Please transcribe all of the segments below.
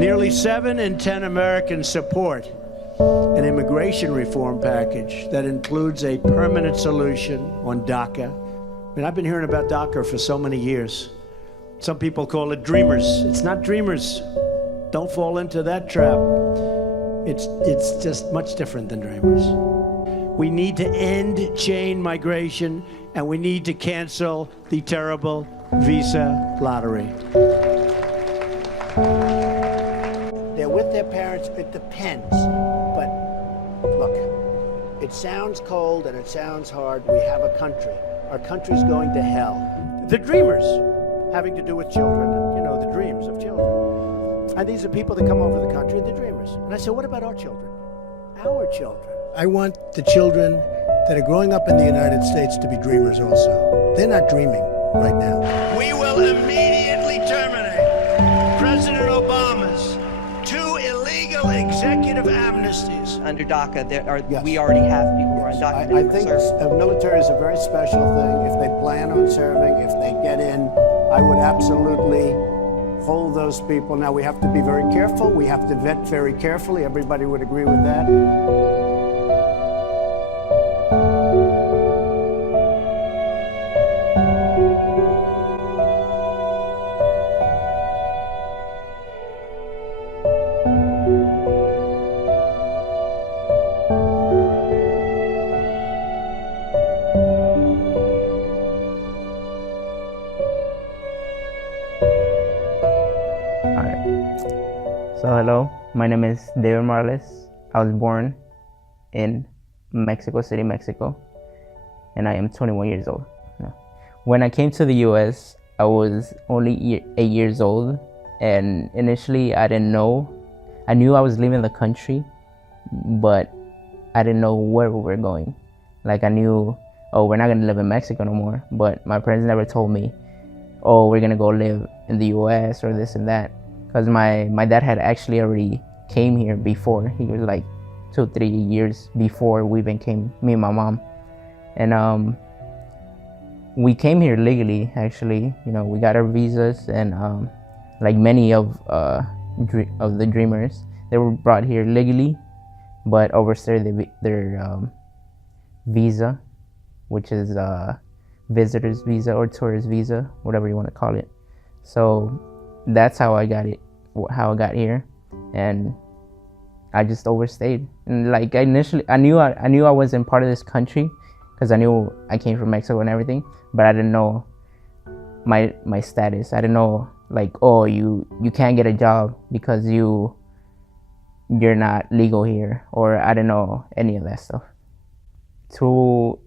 Nearly 7 in 10 Americans support an immigration reform package that includes a permanent solution on DACA. I mean, I've been hearing about DACA for so many years. Some people call it dreamers. It's not dreamers. Don't fall into that trap. It's just much different than dreamers. We need to end chain migration, and we need to cancel the terrible visa lottery. They're with their parents, it depends. But look, it sounds cold and it sounds hard. We have a country. Our country's going to hell. The dreamers, having to do with children, you know, the dreams of children. And these are people that come over the country, the dreamers. And I said, what about our children? Our children. I want the children that are growing up in the United States to be dreamers also. They're not dreaming right now. We will immediately terminate President Obama's 2 illegal executive amnesties. Under DACA, Yes. we already have people who are on DACA. I think the military is a very special thing. If they plan on serving, if they get in, I would absolutely hold those people. Now, we have to be very careful. We have to vet very carefully. Everybody would agree with that. So hello, my name is David Morales. I was born in Mexico City, Mexico, and I am 21 years old. When I came to the US, I was only 8 years old, and initially I didn't know. I knew I was leaving the country, but I didn't know where we were going. Like, I knew, oh, we're not gonna live in Mexico no more, but my parents never told me, oh, we're gonna go live in the US or this and that. Because my dad had actually already came here before. He was like 2-3 years before we even came, me and my mom. And we came here legally, actually. You know, we got our visas, and like many of the dreamers, they were brought here legally, but overstayed their visa, which is visitor's visa or tourist visa, whatever you want to call it. So that's how I got here, and I just overstayed. And like, I knew I wasn't part of this country because I knew I came from Mexico and everything, but I didn't know my status. I didn't know, like, oh, you can't get a job because you're not legal here, or I didn't know any of that stuff. To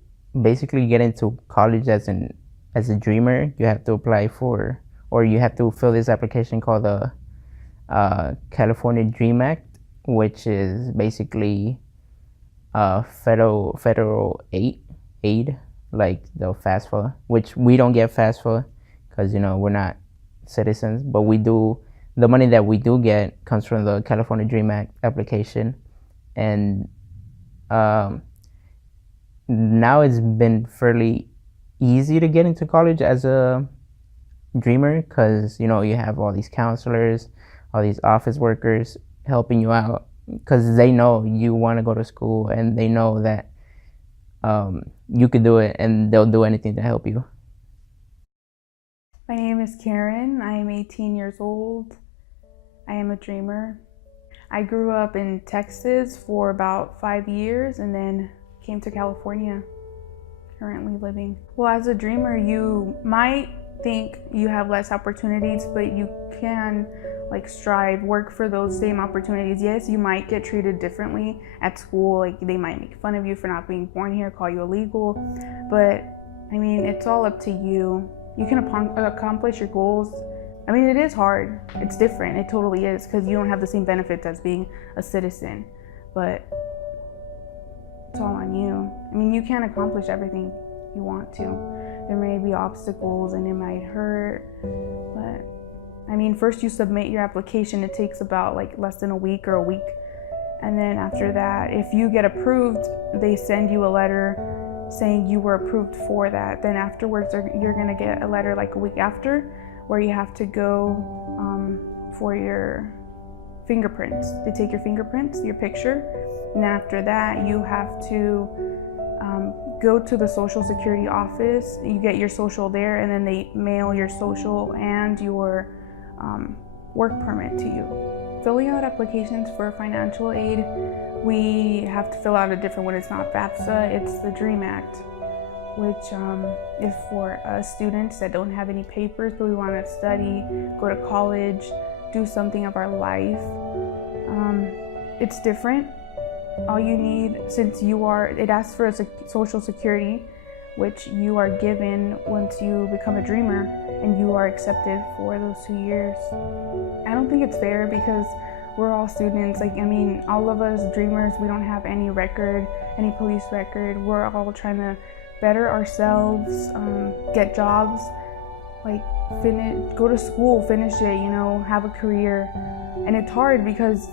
basically get into college as a dreamer, you have to apply for, or you have to fill this application called the California Dream Act, which is basically federal aid, like the FAFSA, which we don't get FAFSA because, you know, we're not citizens, but we do. The money that we do get comes from the California Dream Act application, and now it's been fairly easy to get into college as a dreamer, because, you know, you have all these counselors, all these office workers helping you out, because they know you want to go to school, and they know that you could do it, and they'll do anything to help you. My name is Karen. I am 18 years old. I am a dreamer. I grew up in Texas for about 5 years and then came to California, currently living. Well, as a dreamer, you might think you have less opportunities, but you can like strive, work for those same opportunities. Yes, you might get treated differently at school, like they might make fun of you for not being born here, call you illegal, but I mean, it's all up to you. You can accomplish your goals. I mean, it is hard, it's different, it totally is, because you don't have the same benefits as being a citizen, but it's all on you. I mean, you can't accomplish everything you want to. There may be obstacles and it might hurt, but I mean, first you submit your application. It takes about like less than a week or a week. And then after that, if you get approved, they send you a letter saying you were approved for that. Then afterwards, you're gonna get a letter like a week after where you have to go for your fingerprints. They take your fingerprints, your picture, and after that you have to go to the Social Security office. You get your social there, and then they mail your social and your work permit to you. Filling out applications for financial aid, we have to fill out a different one. It's not FAFSA, it's the DREAM Act, which is for students that don't have any papers, but we want to study, go to college, do something of our life. It's different. All you need, since it asks for a social security, which you are given once you become a dreamer, and you are accepted for those 2 years. I don't think it's fair because we're all students. All of us dreamers, we don't have any record, any police record. We're all trying to better ourselves, get jobs, go to school, finish it, have a career. And it's hard because,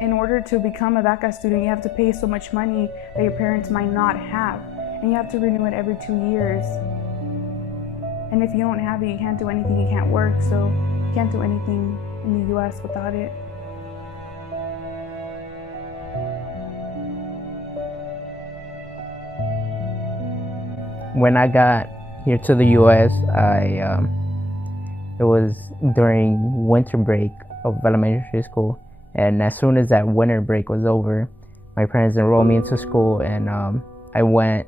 in order to become a DACA student, you have to pay so much money that your parents might not have. And you have to renew it every 2 years. And if you don't have it, you can't do anything, you can't work, so you can't do anything in the US without it. When I got here to the US, it was during winter break of elementary school. And as soon as that winter break was over, my parents enrolled me into school, and I went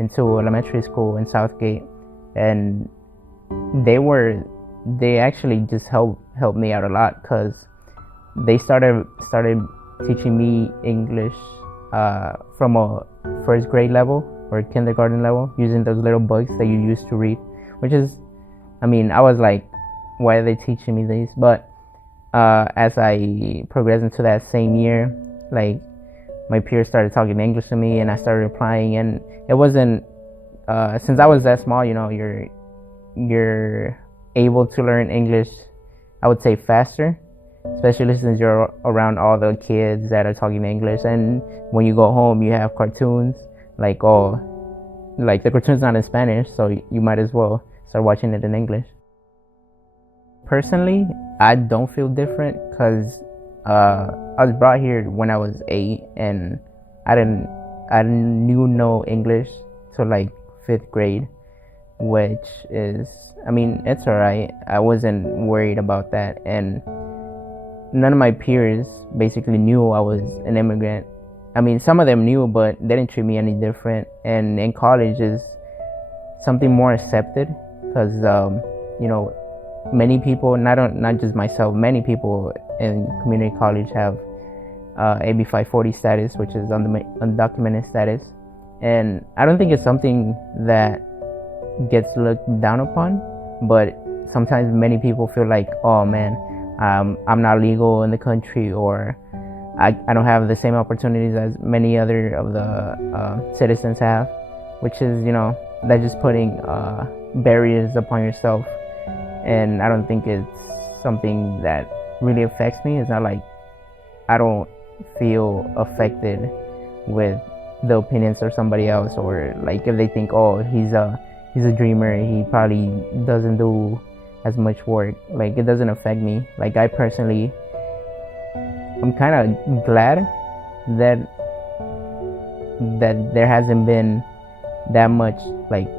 into elementary school in Southgate, and they actually just helped me out a lot, because they started teaching me English from a first grade level or kindergarten level, using those little books that you used to read, which is, I was like, why are they teaching me these? But as I progressed into that same year, my peers started talking English to me, and I started replying, and it wasn't, since I was that small, you're able to learn English, I would say, faster, especially since you're around all the kids that are talking English. And when you go home, you have cartoons, the cartoon's not in Spanish, so you might as well start watching it in English. Personally, I don't feel different, because I was brought here when I was 8, and I knew no English till 5th grade, which is, it's alright. I wasn't worried about that, and none of my peers basically knew I was an immigrant. Some of them knew, but they didn't treat me any different. And in college is something more accepted, because many people, not just myself, many people in community college have AB 540 status, which is undocumented status. And I don't think it's something that gets looked down upon, but sometimes many people feel like, oh man, I'm not legal in the country, or I don't have the same opportunities as many other of the citizens have, which is, that's just putting barriers upon yourself. And I don't think it's something that really affects me. It's not like I don't feel affected with the opinions of somebody else, or if they think, oh, he's a dreamer, he probably doesn't do as much work. It doesn't affect me. I personally, I'm kind of glad that there hasn't been that much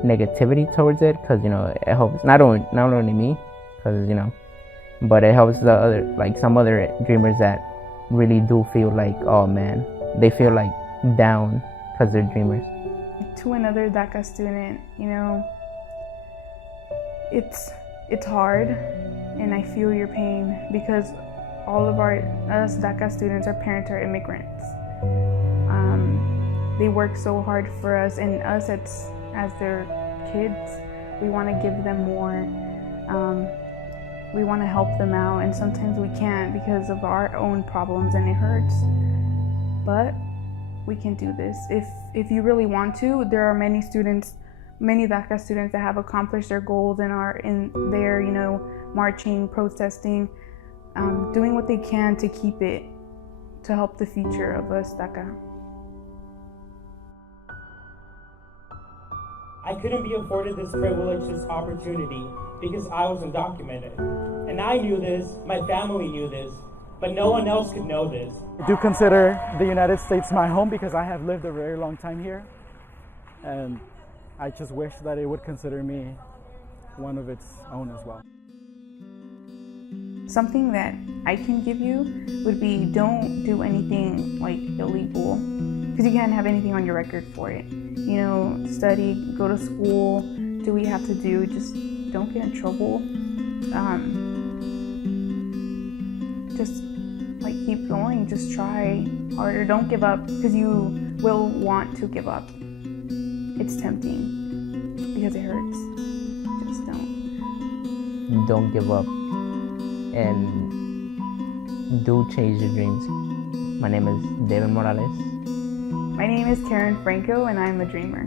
negativity towards it, because it helps not only me, because but it helps the other, some other dreamers that really do feel oh man, they feel down because they're dreamers. To another DACA student, it's hard, and I feel your pain, because all of us DACA students, our parents are immigrants. They work so hard for us, and us as their kids, we want to give them more. We want to help them out, and sometimes we can't because of our own problems, and it hurts. But we can do this. If you really want to, there are many DACA students that have accomplished their goals and are in there, marching, protesting, doing what they can to keep it, to help the future of us DACA. I couldn't be afforded this privilege, this opportunity, because I was undocumented. And I knew this, my family knew this, but no one else could know this. I do consider the United States my home because I have lived a very long time here. And I just wish that it would consider me one of its own as well. Something that I can give you would be don't do anything like illegal, because you can't have anything on your record for it. You know, study, go to school, do what you have to do, just don't get in trouble. Just like keep going, just try harder, don't give up, because you will want to give up. It's tempting because it hurts. Just don't. Don't give up and do change your dreams. My name is David Morales. My name is Karen Franco and I'm a dreamer.